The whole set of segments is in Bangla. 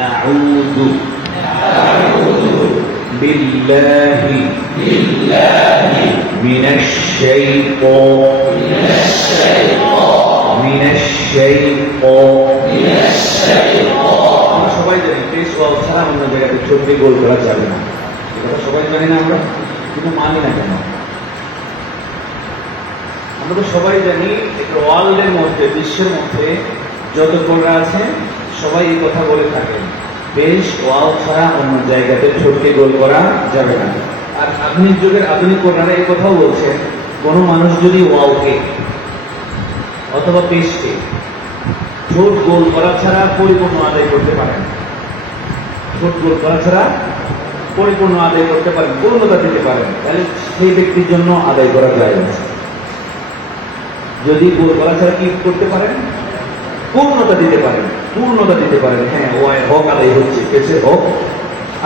أعوذ بالله من الشيطان من الشيطان আমরা সবাই জানি ফেস ওয়াল ছাড়া অন্য জায়গাতে চোখে গোল করা যাবে না এটা সবাই জানি না আমরা কিন্তু মানি না কেন আমরা তো সবাই জানি একটা ওয়ার্ল্ডের মধ্যে বিশ্বের মধ্যে যত কোণরা আছে সবাই এই কথা বলে থাকেন বেশ ওয়াল ছাড়া অন্য জায়গাতে ঠোঁটকে গোল করা যাবে না। আর আধুনিক যুগের আধুনিক কোণারা এই কথাও বলছেন কোনো মানুষ যদি ওয়ালকে অথবা পেশকে ঠোঁট গোল করা ছাড়া পরিপূর্ণ আদায় করতে পারেন। ঠোঁট গোল করা ছাড়া পরিপূর্ণ আদায় করতে পারেন, পূর্ণতা দিতে পারেন, তাহলে সেই ব্যক্তির জন্য আদায় করা যায় যদি গোল করা ছাড়া কি করতে পারেন? পূর্ণতা দিতে পারেন, পূর্ণতা দিতে পারেন। হ্যাঁ ওয়াই হক আদায় হচ্ছে পেছে হক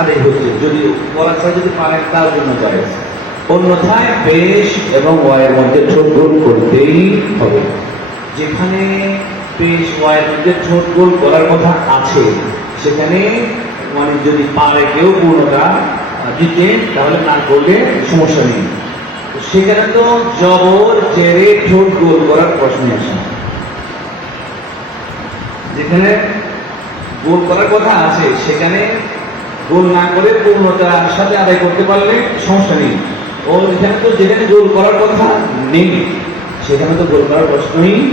আদায় হচ্ছে, যদি করা ছাড়া যদি পারেন, তার জন্য যায় অন্যথায় পেশ এবং ওয়াইয়ের মধ্যে ঠোঁট গোল করতেই হবে। যেখানে পেশ ওয়াইয়ের মধ্যে ঠোঁট গোল করার কথা আছে, সেখানে মানে যদি পারে কেউ পূর্ণতা দিতে, তাহলে না করলে সমস্যা নেই। সেখানে তো জবর, জেরে ঠোঁট গোল করার প্রশ্নই আসে। যেখানে গোল করার কথা আছে সেখানে গোল না করে পূর্ণতার সাথে আদায় করতে পারলে সমস্যা নেই ও এখানে তো যেখানে গোল করার কথা নেই সেখানে তো গোল করার প্রশ্নই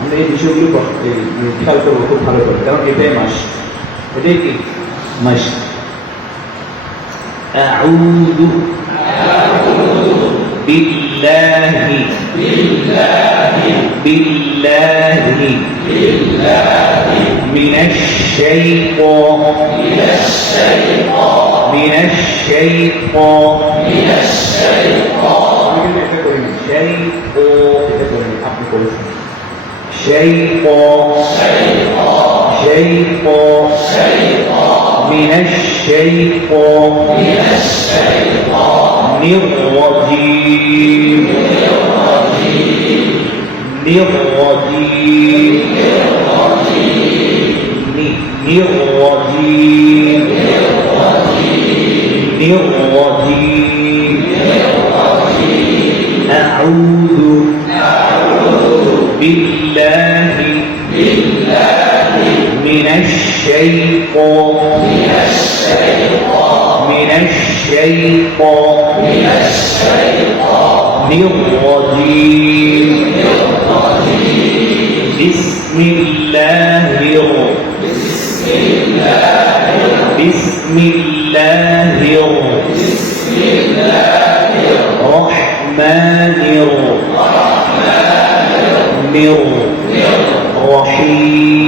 আমরা এই বিষয়গুলো প্রশ্ন- এই মানে খেয়াল করবো খুব ভালো করে কারণ এটাই মাস এটাই কি মাস أعوذ بالله بالله من الشيطان من الشيطان من الشيطان شيطان شيطان من الشيطان من الشيطان الرجيم للرجيم للرجيم للرجيم أعوذ بالله من الشيطان من الشيطان الرجيم الرحيم أعوذ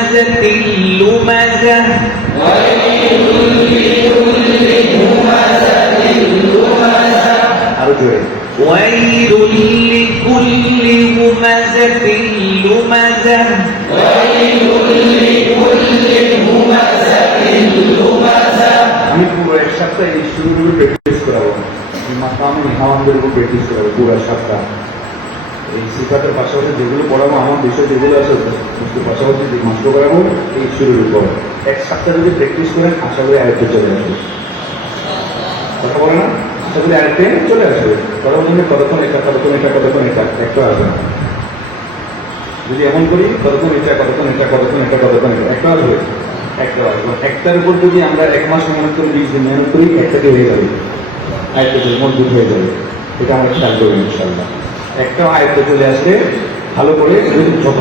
همزة لمزة ويل لكل همزة لمزة আমি পুরো এক সপ্তাহ এই শুরুগুলো প্র্যাকটিস করাবো এই মাকামে ইহামানদের উপর প্র্যাকটিস করাবো পুরো এক সপ্তাহ এই সিফাতের পাশাপাশি যেগুলো পড়াবো আমার বিষয় যেগুলো আছে পাশাপাশি যে মাস্ট করাবো এই শুরুর উপর এক সপ্তাহ যদি প্র্যাকটিস করেন, আশা করি আয়ত্তে চলে আসবে। কথা বলে না? আশা করি আয়ত্তে চলে আসবে। পরবর্তী কতক্ষণ এটা কতক্ষণ এটা কতক্ষণ এটা, একটু আসবে। না যদি এমন করি কতক্ষণ এটা কতক্ষণ এটা কতক্ষণ এটা কতক্ষণ এটা, একটা আসবে। একটা আসবে একটার উপর যদি আমরা এক মাস মেহনত করি, বিশ দিন মেহনত করি একটাকে হয়ে যাবে। চলে মজবুত হয়ে যাবে। এটা আমরা খেয়াল করব ইনশাল্লাহ একটা আয়ত্তে চলে আসবে ভালো করে যত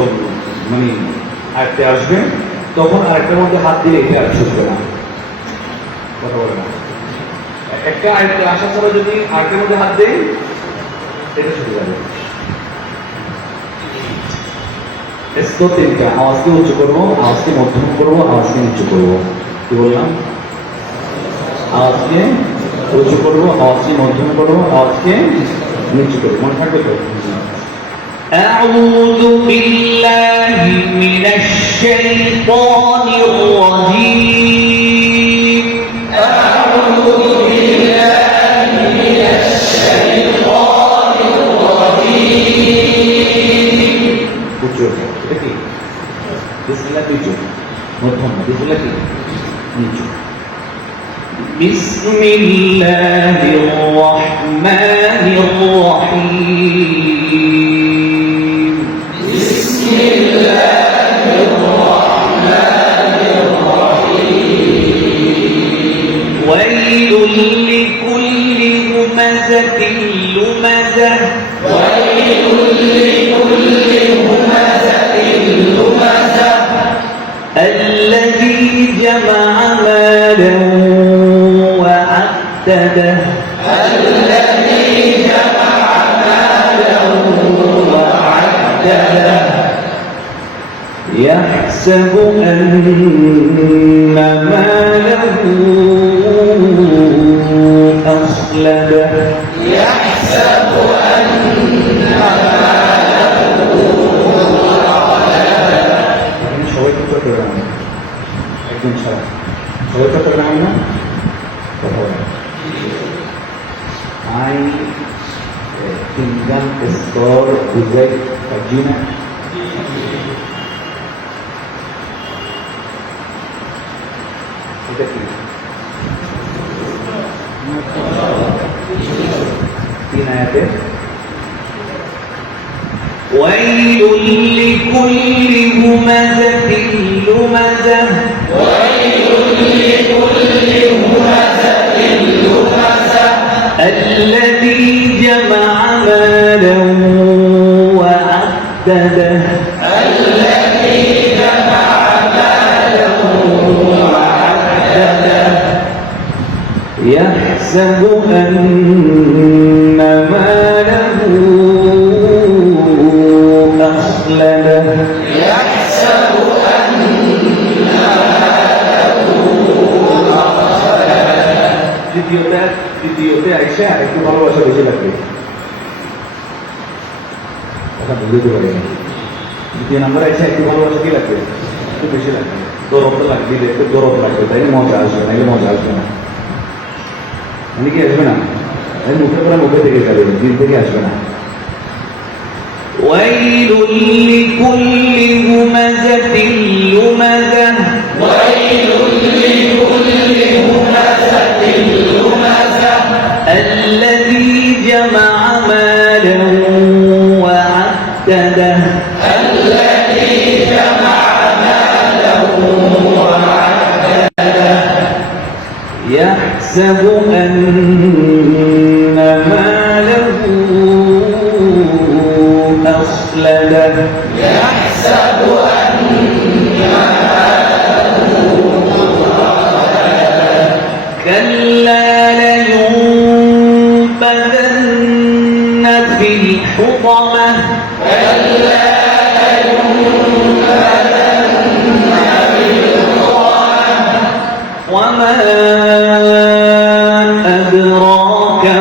মানে আয়ত্তে আসবে, তখন আরেকটার মধ্যে হাত দিলে এটা আর ছুটবে না। কথা বলে না। একটা আয়ত্তে আসার পরে যদি আরেকটার মধ্যে হাত দেয় এটা ছুটে যাবে। তিনটা, আওয়াজকে উচ্চ করব, আওয়াজকে মধ্যম করব, আওয়াজকে নিচু করব। কি বললাম? আওয়াজকে উঁচু করব, আওয়াজকে মধ্যম করব, আওয়াজকে أعوذ بالله من الشيطان الرجيم أعوذ بالله من الشيطان الرجيم بسم الله بسم الله بسم الله بسم الله الرحمن الرحيم. ويل لكل همزة لمزة. ويل لكل يحسب أن ماله أخلده এখন সবাই তো চট্টগ্রাম একজন ছাড়া সবাই চট্টগ্রাম না কথা বলেন আই tinggal skor तीन आयते ويل لكل همزة لمزة. ويل لكل همزة لمزة الذي جمع ماله وعدده يحسب أن ماله أخلده দ্বিতীয়টা দ্বিতীয়তে আইসা একটু ভালোবাসা বেশি লাগবে কথা বুঝতে পারি না দ্বিতীয় নাম্বার আইসা একটু ভালোবাসা কি লাগবে একটু বেশি লাগবে দরদ তো লাগবে একটু দরদ লাগবে তাই মজা আসবে নাইলে মজা আসবে না মানে কি আসবে না তাই মুখে করে মুখে থেকে যাবে দিন থেকে আসবে না ويل لكل همزة يحسب أن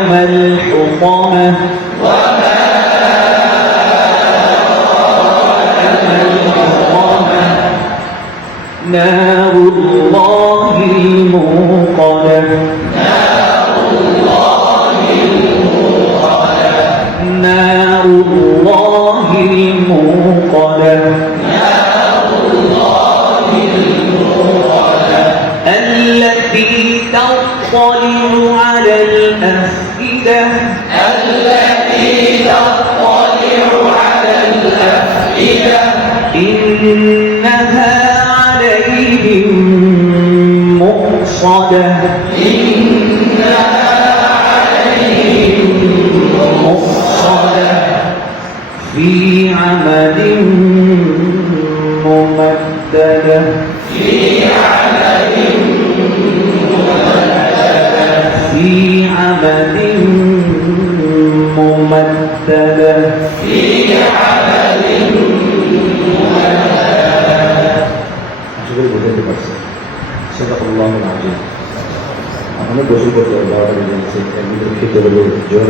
وما الحطمة وما نار الله الموقدة نار الله الموقدة نار الله الموقدة في عبد ممثلة في عبد صدق الله العظيم আমরা গোসল করতে পারব খেতে পারব জোর